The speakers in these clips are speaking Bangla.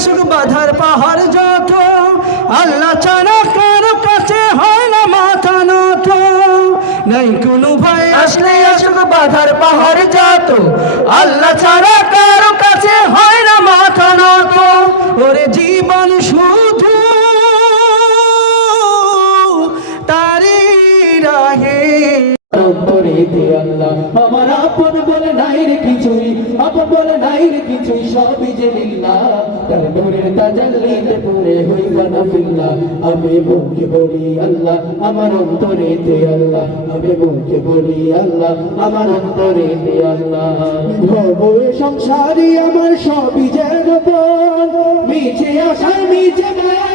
আসুক বাধার পাহাড় যত, আল্লাহ ছাড়া কারও কাছে হয় না মাথা নত। নাই কোনো ভয় আসলে আসুক বাধার পাহাড় যত, আল্লাহ ছাড়া কারও অন্তরেতে আল্লাহ। আমার আপন বলে নাই রে কিছুই, আপন বলে নাই রে কিছুই, সবই যে লিল্লাহ তার নূরের তাজাল্লিতে পড়ে হইবা না ফিল্লাহ আমি মুখে বলি আল্লাহ, আমার অন্তরেতে আল্লাহ। আমি মুখে বলি আল্লাহ, আমার অন্তরেতে আল্লাহ। ভব সংসারী আমার, সবই যেন মিছে আশায় মিছে মায়ায়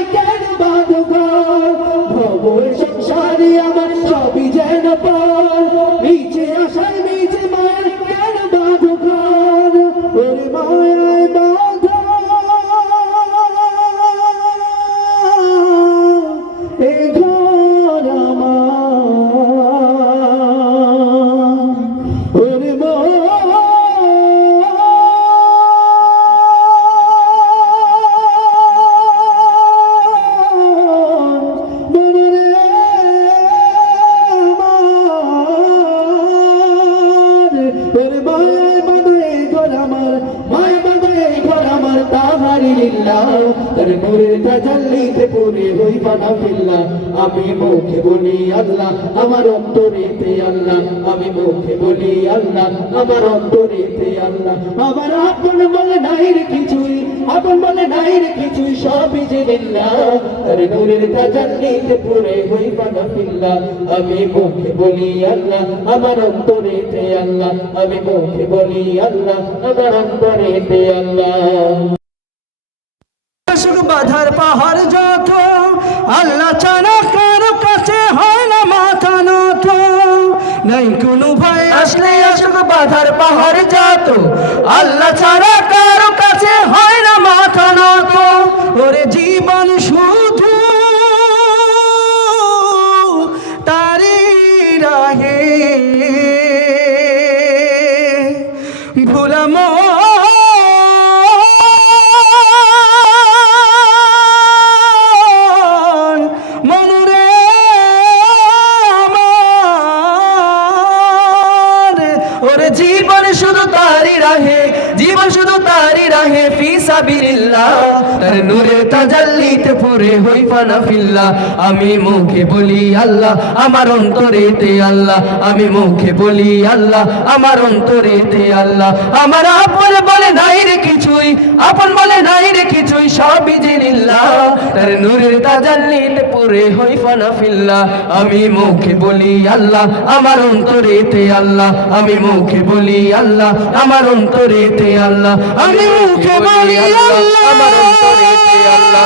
আমি মুখে বলি, আল্লাহ, আমার অন্তরেতে আল্লাহ। আমি মুখে বলি, আল্লাহ, আমার অন্তরেতে আল্লাহ। আমার আপন বলে কিছুই, আপন বলে কিছুই, সবই নূরের তাজাল্লিতে না ফিল্লাহ আমি মুখে বলি, আল্লাহ, আমার অন্তরেতে আল্লাহ। আমি মুখে বলি, আল্লাহ, আমার আল্লাহ। বাধার পাহাড় যত, আল্লাহ কাছে হয় না মাথা নত। নাই কোনো আসলে আসুক বাধার পাহাড় যত, আল্লাহ কাছে হয় না মাথা নত। ওরে জীবন শুধু তারি রাহে। ভুলামো জীবন শুধু তারি রাহে জীবন শুধু তারি রাহে ফি সাবিলিল্লাহ তার নূরে তাজাল্লিতে পুরে হই ফানা ফিল্লাহ আমি মুখে বলি আল্লাহ, আমার অন্তরেতে আল্লাহ। আমি মুখে বলি আল্লাহ, আমার অন্তরেতে আল্লাহ। আমার আপন বলে নাই রে কিছুই, আপন বলে নাই রে কিছুই, সবই জিনিল্লাহ তার নূরের তাজাল্লিতে পুরে হই ফানা ফিল্লাহ আমি মুখে বলি আল্লাহ, আমার অন্তরেতে আল্লাহ। আমি মুখে বলি আল্লাহ, আমার অন্তরেতে আল্লাহ। আমি মুখে বলি আল্লাহ, আমার অন্তরেতে আল্লাহ।